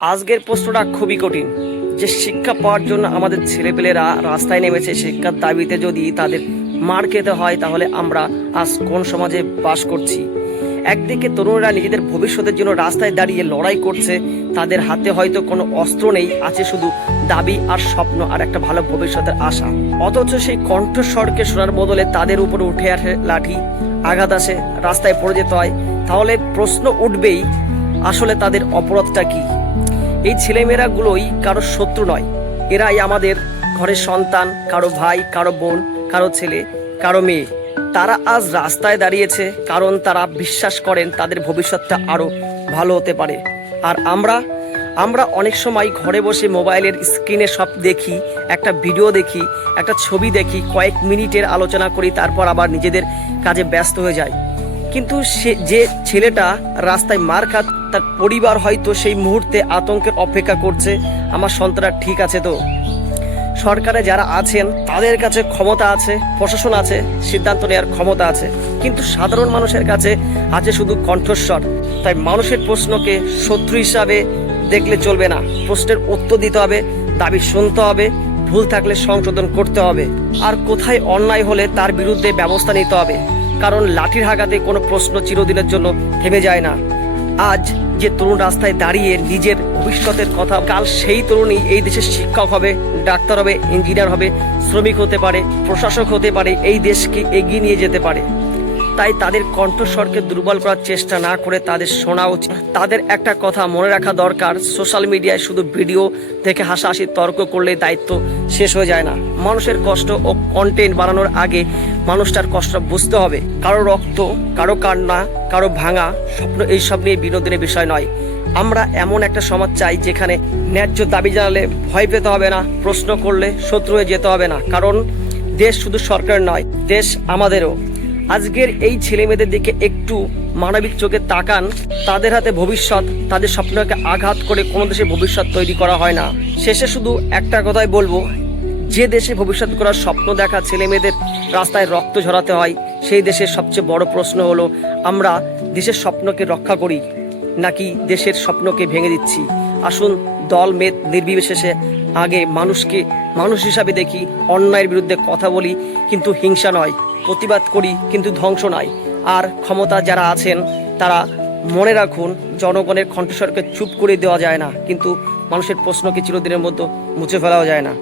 আজকের প্রশ্নটা খুবই কঠিন যে শিক্ষা পাওয়ার জন্য আমাদের ছেলেপেলেরা রাস্তায় নেমেছে শিক্ষার দাবিতে। যদি তাদের মার খেতে হয় তাহলে আমরা আজ কোন সমাজে বাস করছি? একদিকে তরুণরা নিজেদের ভবিষ্যতের জন্য রাস্তায় দাঁড়িয়ে লড়াই করছে, তাদের হাতে হয়তো কোনো অস্ত্র নেই, আছে শুধু দাবি আর স্বপ্ন আর একটা ভালো ভবিষ্যতের আশা। অথচ সেই কণ্ঠস্বরকে শোনার বদলে তাদের উপরে উঠে আসে লাঠি, আঘাত আসে, রাস্তায় পড়ে যেতে হয়। তাহলে প্রশ্ন উঠবেই, আসলে তাদের অপরাধটা কি? এই ছেলেমেয়েরাগুলোই কারো শত্রু নয়, এরাই আমাদের ঘরের সন্তান, কারো ভাই, কারো বোন, কারো ছেলে, কারো মেয়ে। তারা আজ রাস্তায় দাঁড়িয়েছে কারণ তারা বিশ্বাস করেন তাদের ভবিষ্যৎটা আরো ভালো হতে পারে। আর আমরা অনেক সময় ঘরে বসে মোবাইলের স্ক্রিনে সব দেখি, একটা ভিডিও দেখি, একটা ছবি দেখি, কয়েক মিনিটের আলোচনা করি, তারপর আবার নিজেদের কাজে ব্যস্ত হয়ে যায়। কিন্তু যে ছেলেটা রাস্তায় মার খাত, তার পরিবার হয়তো সেই মুহূর্তে আতঙ্কের অপেক্ষা করছে, আমার সন্তানরা ঠিক আছে তো? সরকারে যারা আছেন তাদের কাছে ক্ষমতা আছে, প্রশাসন আছে, সিদ্ধান্ত নেওয়ার ক্ষমতা আছে, কিন্তু সাধারণ মানুষের কাছে আছে শুধু কণ্ঠস্বর। তাই মানুষের প্রশ্নকে শত্রু হিসাবে দেখলে চলবে না, প্রশ্নের উত্তর দিতে হবে, দাবি শুনতে হবে, ভুল থাকলে সংশোধন করতে হবে, আর কোথায় অন্যায় হলে তার বিরুদ্ধে ব্যবস্থা নিতে হবে। কারণ লাঠির আঘাতে কোনো প্রশ্ন চিরদিনের জন্য থেমে যায় না। আজ যে তরুণ রাস্তায় দাঁড়িয়ে নিজের ভবিষ্যতের কথা, কাল সেই তরুণই এই দেশের শিক্ষক হবে, ডাক্তার হবে, ইঞ্জিনিয়ার হবে, শ্রমিক হতে পারে, প্রশাসক হতে পারে, এই দেশকে এগিয়ে নিয়ে যেতে পারে। তাই তাদের কণ্ঠস্বরকে দুর্বল করার চেষ্টা না করে তাদের শোনা উচিত। তাদের একটা কথা মনে রাখা দরকার, সোশ্যাল মিডিয়ায় শুধু ভিডিও দেখে হাসাহাসি তর্ক করলে দায়িত্ব শেষ হয়ে যায় না। মানুষের কষ্ট ও কন্টেন্ট বানানোর আগে মানুষটার কষ্ট বুঝতে হবে। কারো রক্ত, কারো কান্না, কারো ভাঙা স্বপ্ন, এইসব নিয়ে বিনোদনের বিষয় নয়। আমরা এমন একটা সমাজ চাই যেখানে ন্যায্য দাবি জানালে ভয় পেতে হবে না, প্রশ্ন করলে শত্রু হয়ে যেতে হবে না। কারণ দেশ শুধু সরকার নয়, দেশ আমাদেরও। আজকের এই ছেলে মেয়েদের দিকে একটু মানবিক চোখে তাকান। তাদের হাতে ভবিষ্যৎ, তাদের স্বপ্নকে আঘাত করে কোনো দেশের ভবিষ্যৎ তৈরি করা হয় না। শেষে শুধু একটা কথাই বলবো, যে দেশে ভবিষ্যৎ করার স্বপ্ন দেখা ছেলে মেয়েদের রাস্তায় রক্ত ঝরাতে হয়, সেই দেশের সবচেয়ে বড় প্রশ্ন হলো, আমরা দেশের স্বপ্নকে রক্ষা করি নাকি দেশের স্বপ্নকে ভেঙে দিচ্ছি? আসুন দল মেদ নির্বিশেষে আগে মানুষকে মানুষ হিসাবে দেখি, অন্যায়ের বিরুদ্ধে কথা বলি কিন্তু হিংসা নয়, প্রতিবাদ করি কিন্তু ধ্বংস নয়। আর ক্ষমতা যারা আছেন তারা মনে রাখুন, জনগণের কণ্ঠস্বরকে চুপ করে দেওয়া যায় না, কিন্তু মানুষের প্রশ্নকে চিরদিনের মধ্যে মুছে ফেলাও যায় না।